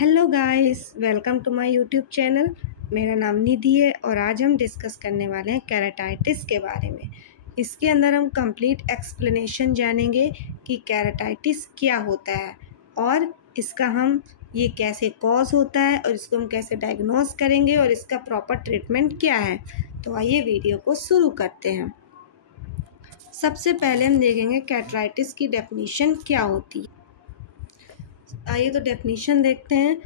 Hello guys, welcome to my YouTube channel. मेरा नाम निधि है और आज हम डिस्कस करने वाले हैं केराटाइटिस के बारे में। इसके अंदर हम कंप्लीट एक्सप्लेनेशन जानेंगे कि केराटाइटिस क्या होता है और इसका हम ये कैसे कॉज होता है और इसको हम कैसे डायग्नोस करेंगे और इसका प्रॉपर ट्रीटमेंट क्या है। तो आइए वीडियो को शुरू करते हैं। सबसे पहले हम देखेंगे केराटाइटिस की डेफिनीशन क्या होती है। आइए तो डेफिनीशन देखते हैं।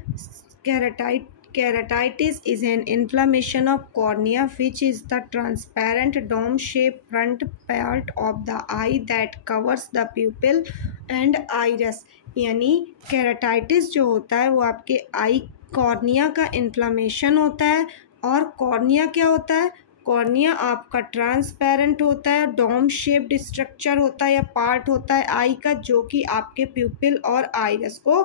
Keratitis is an inflammation of cornea which is the transparent dome shape front part of the eye that covers the pupil and iris. यानी केराटाइटिस जो होता है वो आपके आई कॉर्निया का इन्फ्लेमेशन होता है। और कॉर्निया क्या होता है? कॉर्निया आपका ट्रांसपेरेंट होता है, डोम शेप्ड स्ट्रक्चर होता है या पार्ट होता है आई का, जो कि आपके प्यूपिल और आइरस को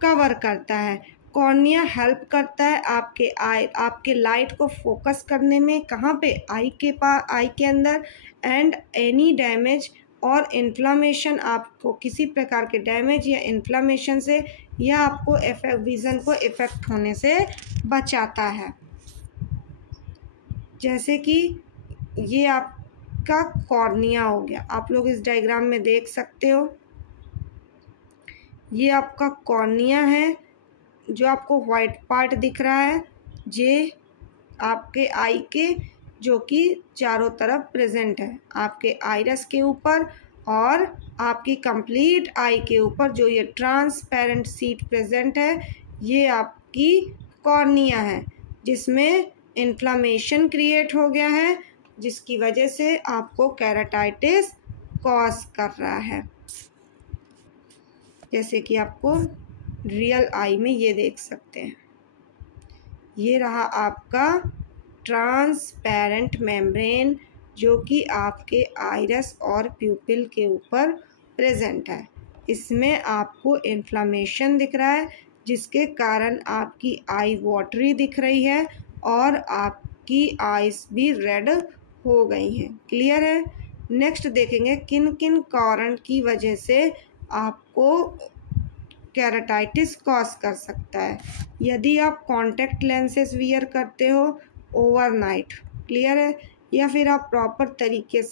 कवर करता है। कॉर्निया हेल्प करता है आपके लाइट को फोकस करने में, कहाँ पे? आई के अंदर। एंड एनी डैमेज और इन्फ्लामेशन, आपको किसी प्रकार के डैमेज या इन्फ्लामेशन से या आपको विज़न को इफ़ेक्ट होने से बचाता है। जैसे कि ये आपका कॉर्निया हो गया, आप लोग इस डायग्राम में देख सकते हो। ये आपका कॉर्निया है, जो आपको वाइट पार्ट दिख रहा है, ये आपके आई के जो कि चारों तरफ प्रेजेंट है, आपके आइरस के ऊपर और आपकी कंप्लीट आई के ऊपर जो ये ट्रांसपेरेंट शीट प्रेजेंट है, ये आपकी कॉर्निया है, जिसमें इन्फ्लामेशन क्रिएट हो गया है, जिसकी वजह से आपको केराटाइटिस कॉज कर रहा है। जैसे कि आपको रियल आई में ये देख सकते हैं, ये रहा आपका ट्रांसपेरेंट मेम्ब्रेन जो कि आपके आइरस और प्यूपिल के ऊपर प्रेजेंट है। इसमें आपको इन्फ्लामेशन दिख रहा है, जिसके कारण आपकी आई वाटरी दिख रही है और आपकी आइज भी रेड हो गई हैं। क्लियर है? नेक्स्ट देखेंगे किन किन कारण की वजह से आपको केराटाइटिस कॉज कर सकता है। यदि आप कॉन्टैक्ट लेंसेज वियर करते हो ओवरनाइट, क्लियर है, या फिर आप प्रॉपर तरीके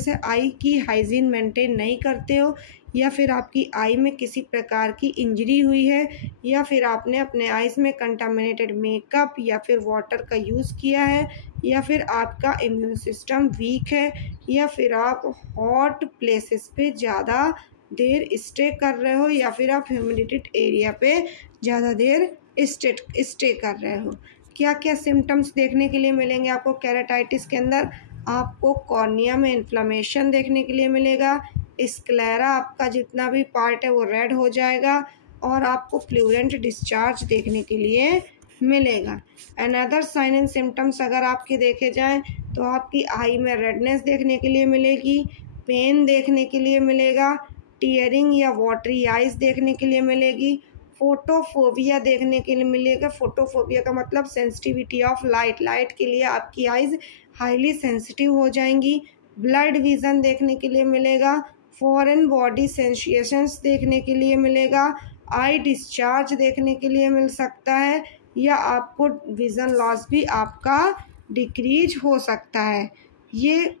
से आई की हाइजीन मेंटेन नहीं करते हो, या फिर आपकी आई में किसी प्रकार की इंजरी हुई है, या फिर आपने अपने आइज़ में कंटामिनेटेड मेकअप या फिर वाटर का यूज़ किया है, या फिर आपका इम्यून सिस्टम वीक है, या फिर आप हॉट प्लेसेस पे ज़्यादा देर स्टे कर रहे हो, या फिर आप ह्यूमिडिटेड एरिया पे ज़्यादा देर स्टे कर रहे हो। क्या क्या सिम्टम्स देखने के लिए मिलेंगे आपको केराटाइटिस के अंदर? आपको कॉर्निया में इन्फ्लेमेशन देखने के लिए मिलेगा, स्क्लेरा आपका जितना भी पार्ट है वो रेड हो जाएगा, और आपको फ्लूरेंट डिस्चार्ज देखने के लिए मिलेगा। अनदर साइन एंड सिम्टम्स अगर आपके देखे जाएं तो आपकी आई में रेडनेस देखने के लिए मिलेगी, पेन देखने के लिए मिलेगा, टीयरिंग या वाटरी आइज देखने के लिए मिलेगी, फोटोफोबिया देखने के लिए मिलेगा। फोटोफोबिया का मतलब सेंसिटिविटी ऑफ लाइट के लिए आपकी आइज़ हाईली सेंसिटिव हो जाएंगी। ब्लड विज़न देखने के लिए मिलेगा, फॉरेन बॉडी सेंसेशंस देखने के लिए मिलेगा, आई डिस्चार्ज देखने के लिए मिल सकता है, या आपको विज़न लॉस भी आपका डिक्रीज हो सकता है। ये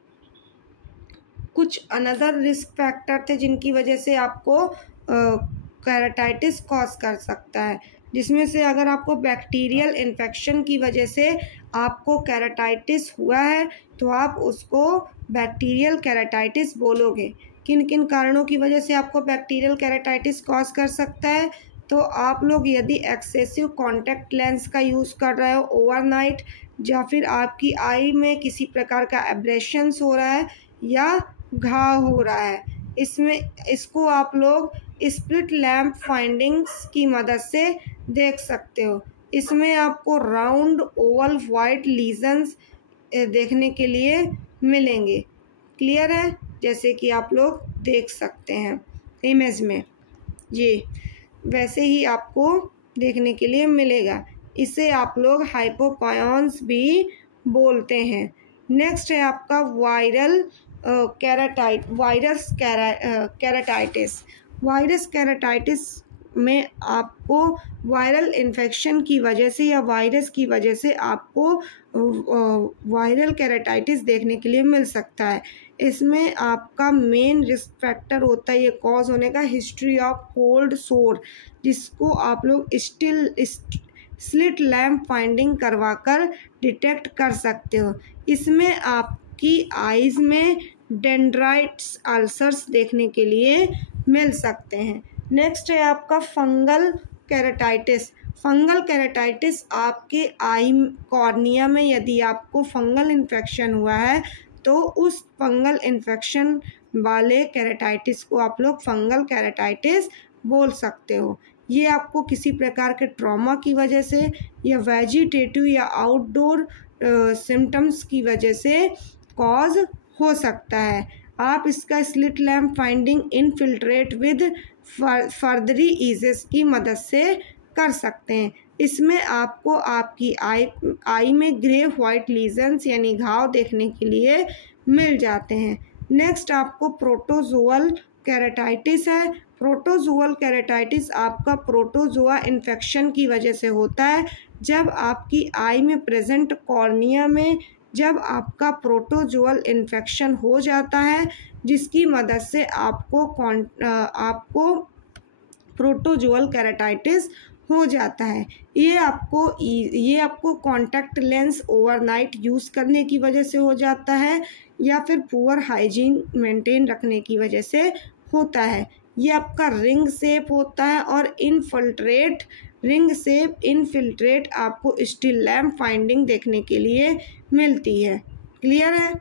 कुछ अनदर रिस्क फैक्टर थे जिनकी वजह से आपको केराटाइटिस कॉज कर सकता है, जिसमें से अगर आपको बैक्टीरियल इन्फेक्शन की वजह से आपको केराटाइटिस हुआ है तो आप उसको बैक्टीरियल केराटाइटिस बोलोगे। किन किन कारणों की वजह से आपको बैक्टीरियल केराटाइटिस कॉज कर सकता है? तो आप लोग यदि एक्सेसिव कॉन्टैक्ट लेंस का यूज़ कर रहे हो ओवरनाइट, या फिर आपकी आई में किसी प्रकार का एब्रेशंस हो रहा है या घाव हो रहा है, इसको आप लोग स्प्लिट लैम्प फाइंडिंग्स की मदद से देख सकते हो। इसमें आपको राउंड ओवल वाइट लीजन्स देखने के लिए मिलेंगे। क्लियर है? जैसे कि आप लोग देख सकते हैं इमेज में, ये वैसे ही आपको देखने के लिए मिलेगा। इसे आप लोग हाइपोपायंस भी बोलते हैं। नेक्स्ट है आपका वायरस केराटाइटिस। वायरस केराटाइटिस में आपको वायरल इन्फेक्शन की वजह से या वायरस की वजह से आपको वायरल केराटाइटिस देखने के लिए मिल सकता है। इसमें आपका मेन रिस्क फैक्टर होता है ये कॉज होने का हिस्ट्री ऑफ कोल्ड सोर, जिसको आप लोग स्लिट लैम्प फाइंडिंग करवाकर डिटेक्ट कर सकते हो। इसमें आपकी आइज़ में डेंड्राइट्स अल्सर्स देखने के लिए मिल सकते हैं। नेक्स्ट है आपका फंगल केराटाइटिस। फंगल केराटाइटिस आपके आई कॉर्निया में यदि आपको फंगल इन्फेक्शन हुआ है तो उस फंगल इन्फेक्शन वाले केराटाइटिस को आप लोग फंगल केराटाइटिस बोल सकते हो। ये आपको किसी प्रकार के ट्रॉमा की वजह से या वेजिटेटिव या आउटडोर सिम्टम्स की वजह से कॉज हो सकता है। आप इसका slit lamp finding infiltrate with feathery edges की मदद से कर सकते हैं। इसमें आपको आपकी आई में ग्रे वाइट लीजन्स यानी घाव देखने के लिए मिल जाते हैं। नेक्स्ट आपको प्रोटोजोअल केराटाइटिस है। प्रोटोजोअल केराटाइटिस आपका प्रोटोजोआ इन्फेक्शन की वजह से होता है। जब आपकी आई में प्रेजेंट कॉर्निया में जब आपका प्रोटोजोअल इन्फेक्शन हो जाता है जिसकी मदद से आपको प्रोटोजोअल केराटाइटिस हो जाता है। ये आपको कॉन्टैक्ट लेंस ओवरनाइट यूज़ करने की वजह से हो जाता है या फिर पुअर हाइजीन मेंटेन रखने की वजह से होता है। ये आपका रिंग शेप होता है और रिंग शेप इनफिल्ट्रेट आपको स्टिल लैम्प फाइंडिंग देखने के लिए मिलती है। क्लियर है।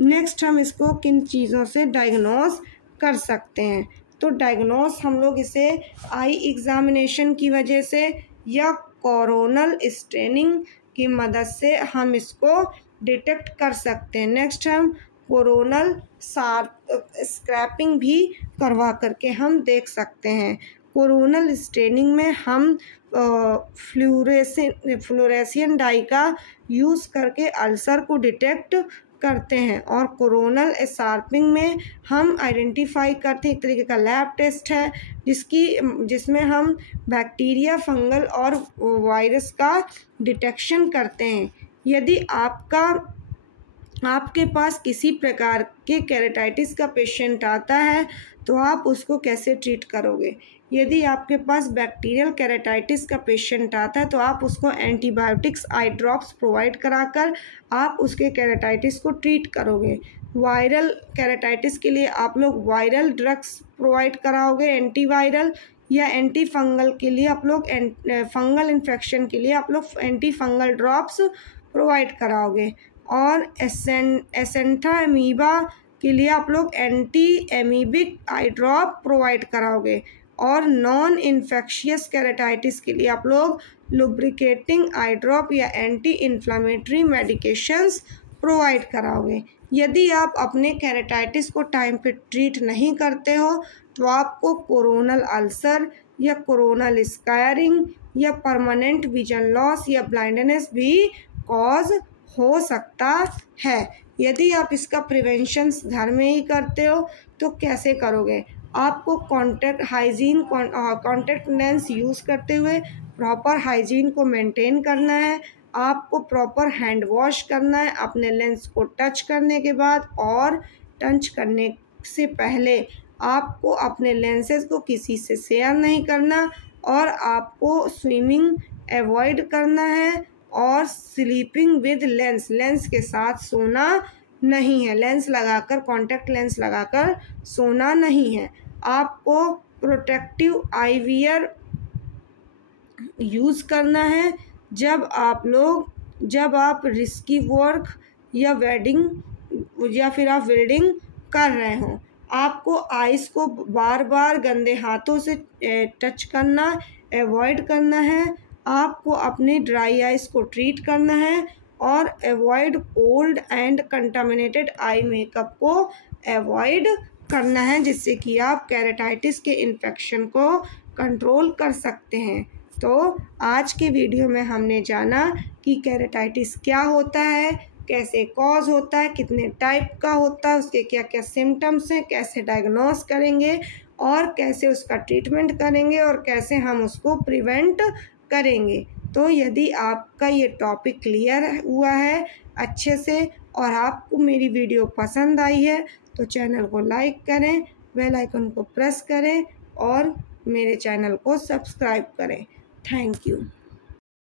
नेक्स्ट हम इसको किन चीज़ों से डायग्नोस कर सकते हैं, तो डायग्नोस हम लोग इसे आई एग्जामिनेशन की वजह से या कोरोनल स्टेनिंग की मदद से हम इसको डिटेक्ट कर सकते हैं। नेक्स्ट हम कोरोनल स्क्रैपिंग भी करवा करके हम देख सकते हैं। कोरोनल स्टेनिंग में हम फ्लोरेसेंट डाई का यूज़ करके अल्सर को डिटेक्ट करते हैं और कोरोनल शार्पिंग में हम आइडेंटिफाई करते हैं, एक तरीके का लैब टेस्ट है जिसमें हम बैक्टीरिया, फंगल और वायरस का डिटेक्शन करते हैं। यदि आपके पास किसी प्रकार के केराटाइटिस का पेशेंट आता है तो आप उसको कैसे ट्रीट करोगे। यदि आपके पास बैक्टीरियल केराटाइटिस का पेशेंट आता है तो आप उसको एंटीबायोटिक्स आई ड्रॉप्स प्रोवाइड कराकर आप उसके केराटाइटिस को ट्रीट करोगे। वायरल केराटाइटिस के लिए आप लोग वायरल ड्रग्स प्रोवाइड कराओगे एंटीवायरल, या एंटी फंगल के लिए आप लोग फंगल इन्फेक्शन के लिए आप लोग एंटी फंगल ड्रॉप्स प्रोवाइड कराओगे, और एसेंटा अमीबा के लिए आप लोग एंटी एमीबिक आई ड्रॉप प्रोवाइड कराओगे, और नॉन इन्फेक्शियस केराटाइटिस के लिए आप लोग लुब्रिकेटिंग आई ड्रॉप या एंटी इन्फ्लामेटरी मेडिकेशंस प्रोवाइड कराओगे। यदि आप अपने केराटाइटिस को टाइम पे ट्रीट नहीं करते हो तो आपको कोरोनल अल्सर या कोरोनल स्कायरिंग या परमानेंट विजन लॉस या ब्लाइंडनेस भी कॉज हो सकता है। यदि आप इसका प्रिवेंशन घर में ही करते हो तो कैसे करोगे। आपको कॉन्टैक्ट लेंस यूज़ करते हुए प्रॉपर हाइजीन को मेंटेन करना है। आपको प्रॉपर हैंड वॉश करना है अपने लेंस को टच करने के बाद, और टच करने से पहले आपको अपने लेंसेज को किसी से शेयर नहीं करना, और आपको स्विमिंग अवॉइड करना है, और स्लीपिंग विद लेंस के साथ सोना नहीं है, लेंस लगाकर कॉन्टैक्ट लेंस लगाकर सोना नहीं है। आपको प्रोटेक्टिव आईवियर यूज़ करना है जब आप रिस्की वर्क या वेल्डिंग या फिर आप वेल्डिंग कर रहे हो। आपको आइस को बार बार गंदे हाथों से टच करना अवॉइड करना है। आपको अपने ड्राई आइस को ट्रीट करना है, और avoid old and contaminated eye makeup को अवॉइड करना है, जिससे कि आप केराटाइटिस के इन्फेक्शन को कंट्रोल कर सकते हैं। तो आज के वीडियो में हमने जाना कि केराटाइटिस क्या होता है, कैसे कॉज होता है, कितने टाइप का होता है, उसके क्या क्या सिम्टम्स हैं, कैसे डायग्नोस करेंगे, और कैसे उसका ट्रीटमेंट करेंगे और कैसे हम उसको प्रिवेंट करेंगे। तो यदि आपका ये टॉपिक क्लियर हुआ है अच्छे से और आपको मेरी वीडियो पसंद आई है तो चैनल को लाइक करें, बेल आइकन को प्रेस करें और मेरे चैनल को सब्सक्राइब करें। Thank you.